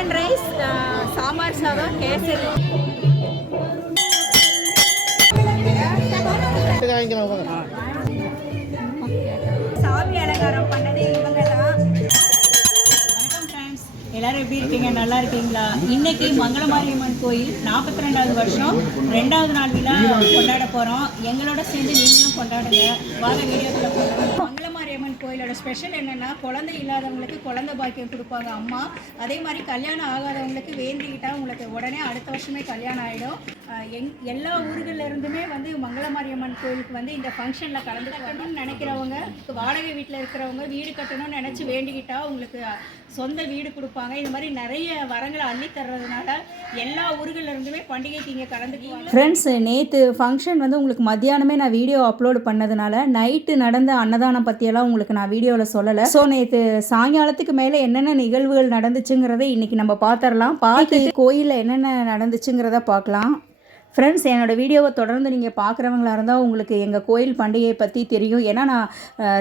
Lemon rice sambar சாதம் கேசரி. சாமி அலங்காரம் பண்ணது இவங்க தான் எல்லாரும் எப்படி இருக்கீங்க? நல்லா இருக்கீங்களா? இன்னைக்கு மங்களமாரியம்மன் கோயில் நாற்பத்தி ரெண்டாவது வருஷம் ரெண்டாவது நாள் விழா கொண்டாட போகிறோம் எங்களோட சேர்ந்து நீங்களும் கொண்டாடுங்க. வாங்க வீடியோக்குள்ள போகலாம் மாரியம்மன் கோயிலோட ஸ்பெஷல் என்னன்னா குழந்தை இல்லாதவங்களுக்கு குழந்தை பாக்கியம் கொடுப்பாங்க அம்மா. அதே மாதிரி கல்யாணம் ஆகாதவங்களுக்கு வேந்திக்கிட்டால் உங்களுக்கு உடனே அடுத்த வருஷமே கல்யாணம் ஆகிடும் எங் எல்லா ஊர்கள்ல இருந்துமே வந்து மங்களமாரியம்மன் கோயிலுக்கு வந்து இந்த ஃபங்க்ஷனில் கலந்துக்கணும்னு நினைக்கிறவங்க வாடகை வீட்டில் இருக்கிறவங்க வீடு கட்டணும்னு நினச்சி வேண்டிக்கிட்டா உங்களுக்கு சொந்த வீடு கொடுப்பாங்க. இந்த மாதிரி நிறைய வரங்களை அள்ளி தர்றதுனால எல்லா ஊர்கள்ல இருந்துமே பண்டிகைக்கு இங்கே கலந்துக்குவாங்க. ஃப்ரெண்ட்ஸ் நேற்று ஃபங்க்ஷன் வந்து உங்களுக்கு மத்தியானமே நான் வீடியோ அப்லோடு பண்ணதுனால நைட்டு நடந்த அன்னதானம் பற்றியெல்லாம் உங்களுக்கு நான் வீடியோவில் சொல்லலை. ஸோ நேற்று சாயங்காலத்துக்கு மேலே என்னென்ன நிகழ்வுகள் நடந்துச்சுங்கிறத இன்றைக்கி நம்ம பார்த்துடலாம் பார்த்து கோயிலில் என்னென்ன நடந்துச்சுங்கிறத பார்க்கலாம் ஃப்ரெண்ட்ஸ் என்னோடய வீடியோவை தொடர்ந்து நீங்கள் பார்க்குறவங்களா இருந்தால் உங்களுக்கு எங்கள் கோயில் பண்டிகையை பற்றி தெரியும். ஏன்னா நான்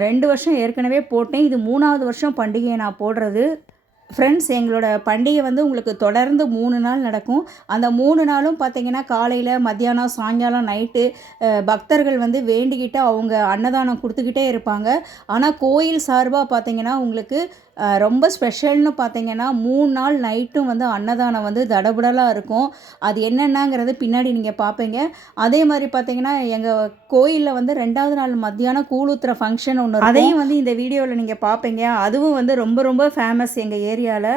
ரெண்டு வருஷம் ஏற்கனவே போட்டேன். இது மூணாவது வருஷம் பண்டிகையை நான் போடுறது. ஃப்ரெண்ட்ஸ் எங்களோட பண்டிகை வந்து உங்களுக்கு தொடர்ந்து மூணு நாள் நடக்கும். அந்த மூணு நாளும் பார்த்திங்கன்னா காலையில் மத்தியானம் சாயங்காலம் நைட்டு பக்தர்கள் வந்து வேண்டிக்கிட்டு அவங்க அன்னதானம் கொடுத்துக்கிட்டே இருப்பாங்க. ஆனால் கோயில் சார்பாக பார்த்தீங்கன்னா உங்களுக்கு ரொம்ப ஸ்பெஷல்னு பார்த்தீங்கன்னா மூணு நாள் நைட்டும் வந்து அன்னதானம் வந்து தடபுடலாக இருக்கும். அது என்னென்னங்கிறது பின்னாடி நீங்கள் பார்ப்பீங்க. அதே மாதிரி பார்த்தீங்கன்னா எங்கள் கோயிலில் வந்து ரெண்டாவது நாள் மத்தியானம் கூழூத்துற ஃபங்க்ஷன் ஒன்று அதையும் வந்து இந்த வீடியோவில் நீங்கள் பார்ப்பீங்க. அதுவும் வந்து ரொம்ப ரொம்ப ஃபேமஸ் எங்கள் ஏரியாவில்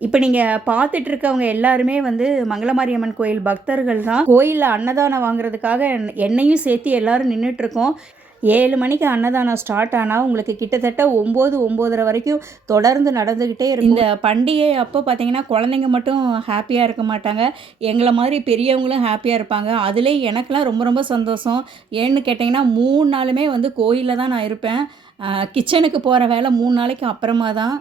இப்போ நீங்கள் பார்த்துட்டு இருக்கவங்க எல்லாருமே வந்து மங்களமாரியம்மன் கோயில் பக்தர்கள் தான். கோயிலில் அன்னதானம் வாங்குறதுக்காக என்னையும் சேர்த்து எல்லாரும் நின்றுட்டு இருக்கோம். ஏழு மணிக்கு அன்னதானம் ஸ்டார்ட் ஆனால் உங்களுக்கு கிட்டத்தட்ட ஒம்பது ஒம்போதரை வரைக்கும் தொடர்ந்து நடந்துக்கிட்டே இருக்கும். இந்த பண்டிகை அப்போ பார்த்தீங்கன்னா குழந்தைங்க மட்டும் ஹாப்பியாக இருக்க மாட்டாங்க. எங்களை மாதிரி பெரியவங்களும் ஹாப்பியாக இருப்பாங்க. அதுலேயே எனக்கெலாம் ரொம்ப ரொம்ப சந்தோஷம். ஏன்னு கேட்டிங்கன்னா மூணு நாளுமே வந்து கோயிலில் தான் நான் இருப்பேன். கிச்சனுக்கு போகிற வேலை மூணு நாளைக்கு அப்புறமா தான்.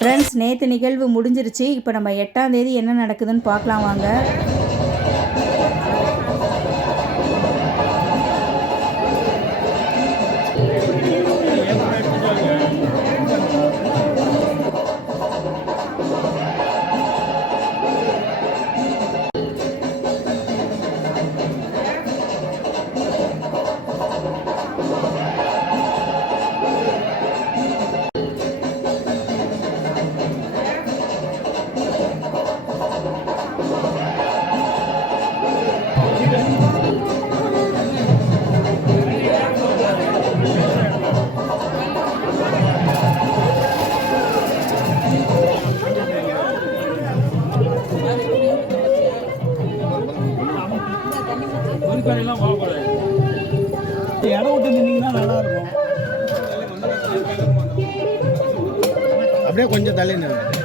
ஃப்ரெண்ட்ஸ் நேற்று நிகழ்வு முடிஞ்சிருச்சு. இப்போ நம்ம எட்டாம் தேதி என்ன நடக்குதுன்னு பார்க்கலாம் வாங்க. இடம் விட்டு நின்னீங்கன்னா நல்லா இருக்கும் அப்படியே கொஞ்சம் தலை நின்று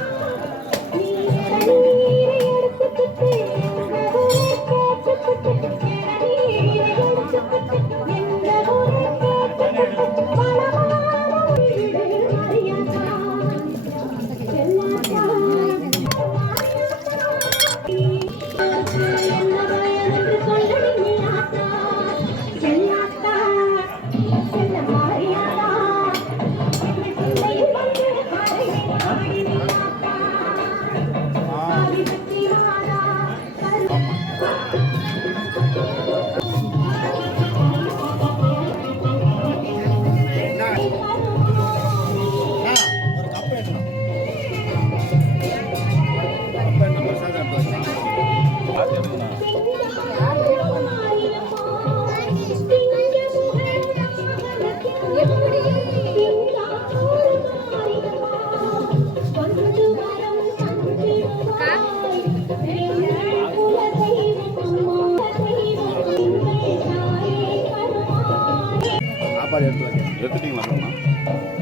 சாப்பாடு எடுத்து வைக்கிறேன். எடுத்துட்டீங்களா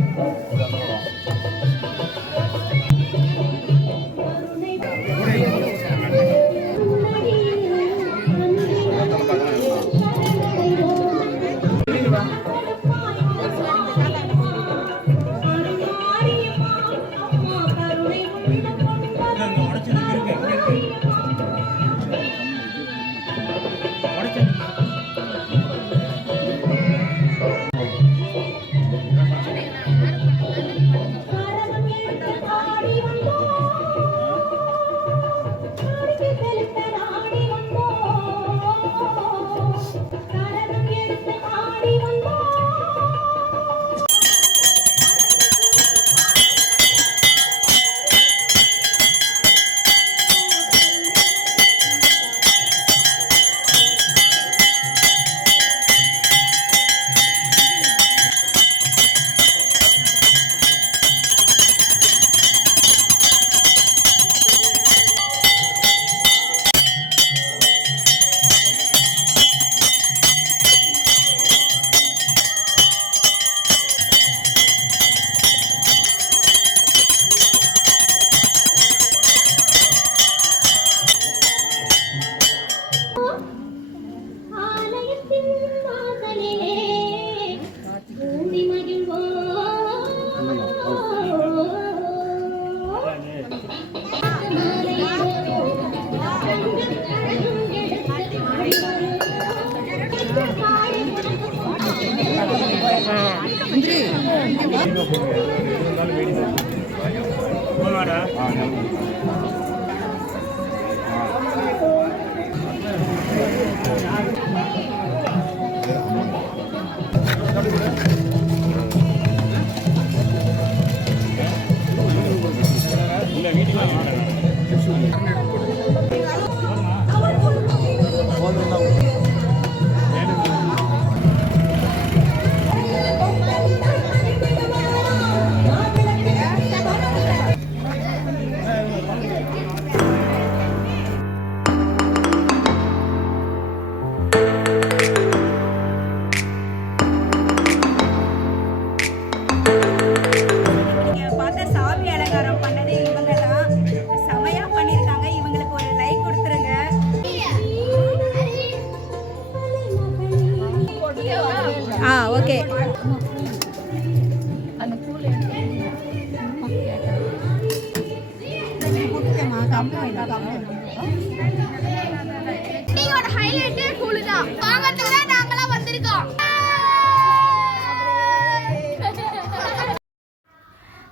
நீங்க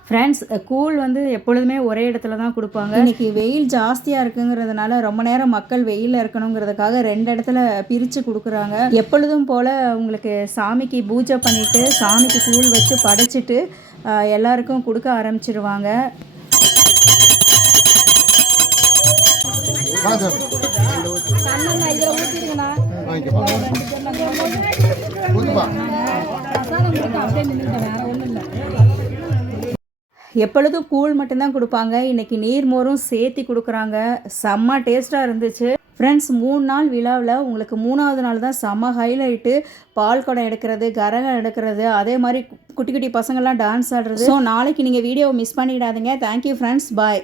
ஃப்ரெண்ட்ஸ் கூழ் வந்து எப்பொழுதுமே ஒரே இடத்துல தான் கொடுப்பாங்க. இன்னைக்கு வெயில் ஜாஸ்தியாக இருக்குங்கிறதுனால ரொம்ப நேரம் மக்கள் வெயிலில் இருக்கணுங்கிறதுக்காக ரெண்டு இடத்துல பிரித்து கொடுக்குறாங்க. எப்பொழுதும் போல் உங்களுக்கு சாமிக்கு பூஜை பண்ணிவிட்டு சாமிக்கு கூழ் வச்சு படைச்சிட்டு எல்லாருக்கும் கொடுக்க ஆரம்பிச்சிருவாங்க. வாங்க வாங்கிக்கப்பா ஊத்துப்பா எப்பொழுதும் கூழ் மட்டும்தான் கொடுப்பாங்க. இன்னைக்கு நீர்மோரும் சேர்த்து கொடுக்குறாங்க. செம்ம டேஸ்ட்டாக இருந்துச்சு. ஃப்ரெண்ட்ஸ் மூணு நாள் விழாவில் உங்களுக்கு மூணாவது நாள் தான் செம்ம ஹைலைட்டு பால் குடம் எடுக்கிறது கரகம் எடுக்கிறது அதே மாதிரி குட்டி குட்டி பசங்கள்லாம் டான்ஸ் ஆடுறது. ஸோ நாளைக்கு நீங்கள் வீடியோவை மிஸ் பண்ணிடாதீங்க. Thank you friends bye